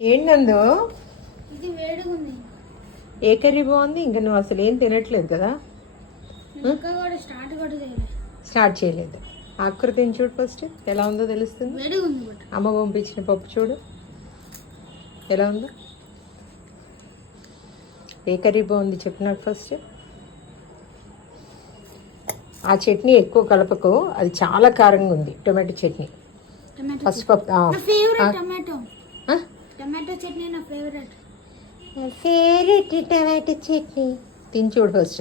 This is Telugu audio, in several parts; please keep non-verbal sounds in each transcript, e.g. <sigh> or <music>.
ఏంటందో ఇది వేడిగా ఉంది ఏ కర్రీ బాగుంది? ఇంకా నువ్వు అసలు ఏం తినట్లేదు కదా? ఇంకా కూడా స్టార్ట్ కూడా చేయలేదు. స్టార్ట్ చేయలేదు. తిని చూడు ఫస్ట్. ఎలా ఉందో తెలుస్తుంది. వేడిగా ఉంది బట్. అమ్మ పంపించిన పప్పు చూడు. ఎలా ఉందో? ఏ కర్రీ బాగుంది చెప్పు నాకు ఫస్ట్. ఆ చట్నీ ఎక్కువ కలపకు. అది చాలా కారంగా ఉంది. టొమాటో చట్నీ. ఫస్ట్ పప్పు. టమాటో చట్నీ నా ఫేవరెట్ ఫేవరెట్ టమాటో చట్నీ. తిని చూడు ఫస్ట్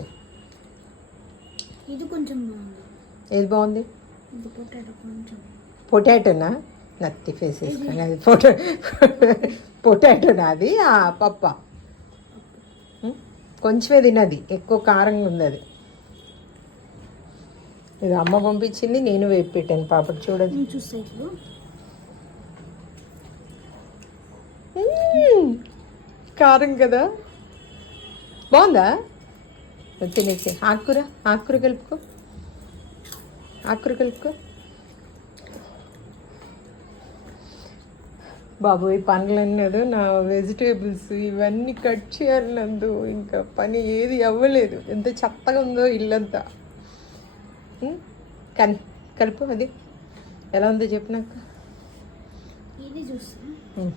ఇది కొంచెం బాగుంది. ఏది బాగుంది? ఇది పొటాటో కొంచెం. పొటాటోనా? నత్తి ఫేస్ వేసుకొని అది పొటా పొటాటోనా అది? ఆ పప్ప? కొంచెమే తినది. ఎక్కువ కారంగా ఉంది అది. ఇది అమ్మ పంపించింది నేను వేపు పెట్టాను. పాపడు చూడదు. నేను కారం కదా. బాగుందా? తినేసి. ఆకుకూర? ఆకుకూర కలుపుకో. ఆకుకూర కలుపుకో. బాబు ఈ పనులన్నీ అదో నా వెజిటేబుల్స్ ఇవన్నీ కట్ చేయాలి నందు. ఇంకా పని ఏది అవ్వలేదు. ఎంత చెత్తగా ఉందో ఇల్లంతా? కన్ కలుపు అది. ఎలా ఉందో చెప్పు నాకు. ఇది చూస్తా మ్మ్.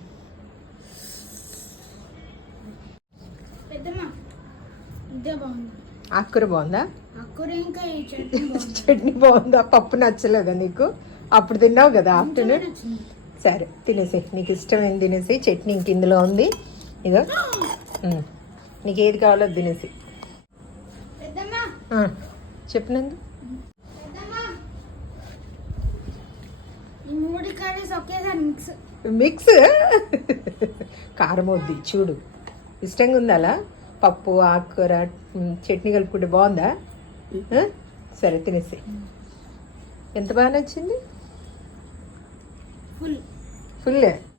పెద్దమ్మ ఇదే బాగుంది ఆకుకూర బాగుందా? చట్నీ బాగుంది. పప్పు నచ్చలేదా నీకు? అప్పుడు తిన్నావు కదా ఆఫ్టర్నూన్? సరే తినేసి. నీకు ఇష్టమైన తినేసి. చట్నీ ఇంక ఇందులో ఉంది. ఇదో. <gasps> నీకు ఏది కావాలో తినేసి. చెప్పినందు మిక్స్ <laughs> కారం వద్ది చూడు. ఇష్టంగా ఉందా అలా? పప్పు ఆకుకూర చట్నీ కలుపుకుంటే బాగుందా? సరే తినేసి ఎంత బాగా నచ్చింది? ఫుల్. ఫుల్